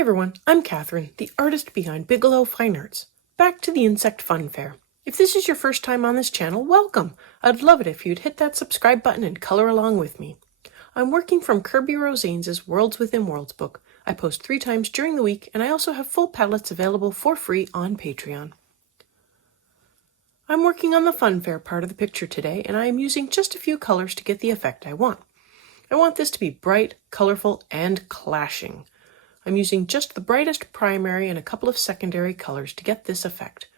everyone, I'm Catherine, the artist behind Bigelow Fine Arts. Back to the Insect Fun Fair. If this is your first time on this channel, welcome! I'd love it if you'd hit that subscribe button and color along with me. I'm working from Kirby Rosanes' Worlds Within Worlds book. I post 3 times during the week, and I also have full palettes available for free on Patreon. I'm working on the fun fair part of the picture today, and I am using just a few colors to get the effect I want. I want this to be bright, colorful, and clashing. I'm using just the brightest primary and a couple of secondary colors to get this effect.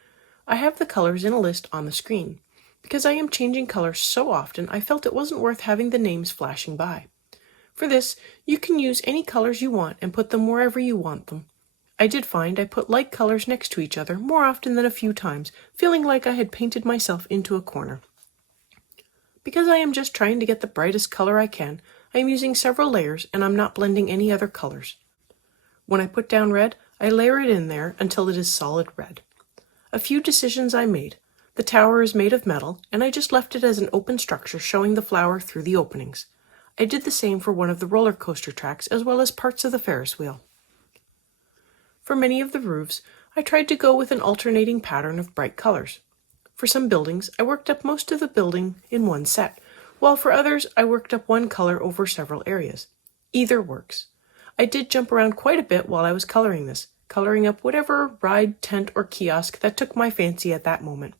I have the colors in a list on the screen. Because I am changing colors so often, I felt it wasn't worth having the names flashing by. For this, you can use any colors you want and put them wherever you want them. I did find I put light colors next to each other more often than a few times, feeling like I had painted myself into a corner. Because I am just trying to get the brightest color I can, I am using several layers and I'm not blending any other colors. When I put down red, I layer it in there until it is solid red. A few decisions I made. The tower is made of metal, and I just left it as an open structure showing the flower through the openings. I did the same for one of the roller coaster tracks as well as parts of the Ferris wheel. For many of the roofs, I tried to go with an alternating pattern of bright colors. For some buildings, I worked up most of the building in one set, while for others, I worked up one color over several areas. Either works. I did jump around quite a bit while I was coloring this, coloring up whatever ride, tent, or kiosk that took my fancy at that moment.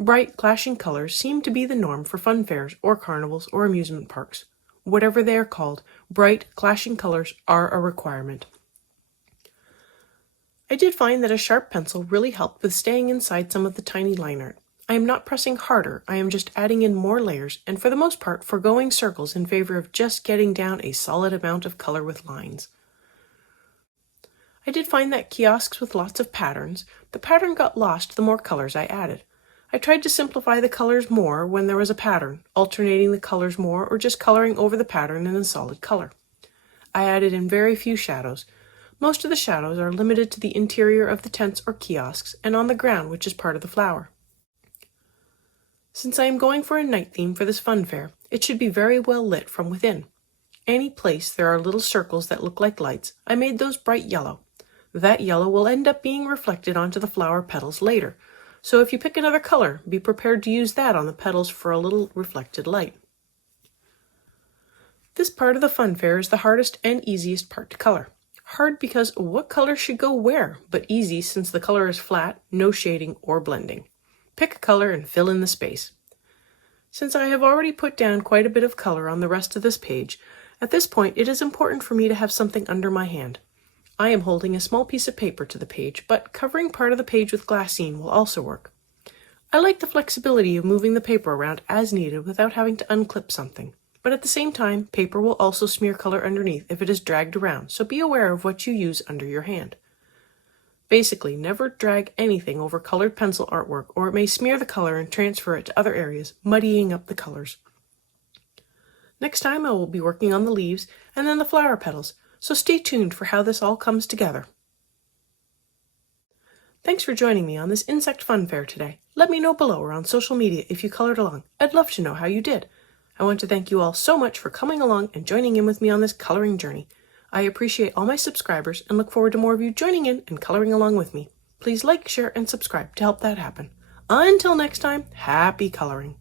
Bright, clashing colors seem to be the norm for fun fairs or carnivals or amusement parks. Whatever they are called, bright, clashing colors are a requirement. I did find that a sharp pencil really helped with staying inside some of the tiny line art. I am not pressing harder, I am just adding in more layers and for the most part forgoing circles in favor of just getting down a solid amount of color with lines. I did find that kiosks with lots of patterns, the pattern got lost the more colors I added. I tried to simplify the colors more when there was a pattern, alternating the colors more or just coloring over the pattern in a solid color. I added in very few shadows. Most of the shadows are limited to the interior of the tents or kiosks and on the ground, which is part of the flower. Since I am going for a night theme for this fun fair, it should be very well lit from within. Any place there are little circles that look like lights, I made those bright yellow. That yellow will end up being reflected onto the flower petals later, so if you pick another color, be prepared to use that on the petals for a little reflected light. This part of the fun fair is the hardest and easiest part to color. Hard because what color should go where, but easy since the color is flat, no shading or blending. Pick a color and fill in the space. Since I have already put down quite a bit of color on the rest of this page, at this point it is important for me to have something under my hand. I am holding a small piece of paper to the page, but covering part of the page with glassine will also work. I like the flexibility of moving the paper around as needed without having to unclip something, but at the same time, paper will also smear color underneath if it is dragged around, so be aware of what you use under your hand. Basically, never drag anything over colored pencil artwork or it may smear the color and transfer it to other areas, muddying up the colors. Next time I will be working on the leaves and then the flower petals, so stay tuned for how this all comes together. Thanks for joining me on this insect fun fair today. Let me know below or on social media if you colored along. I'd love to know how you did. I want to thank you all so much for coming along and joining in with me on this coloring journey. I appreciate all my subscribers and look forward to more of you joining in and coloring along with me. Please like, share, and subscribe to help that happen. Until next time, happy coloring.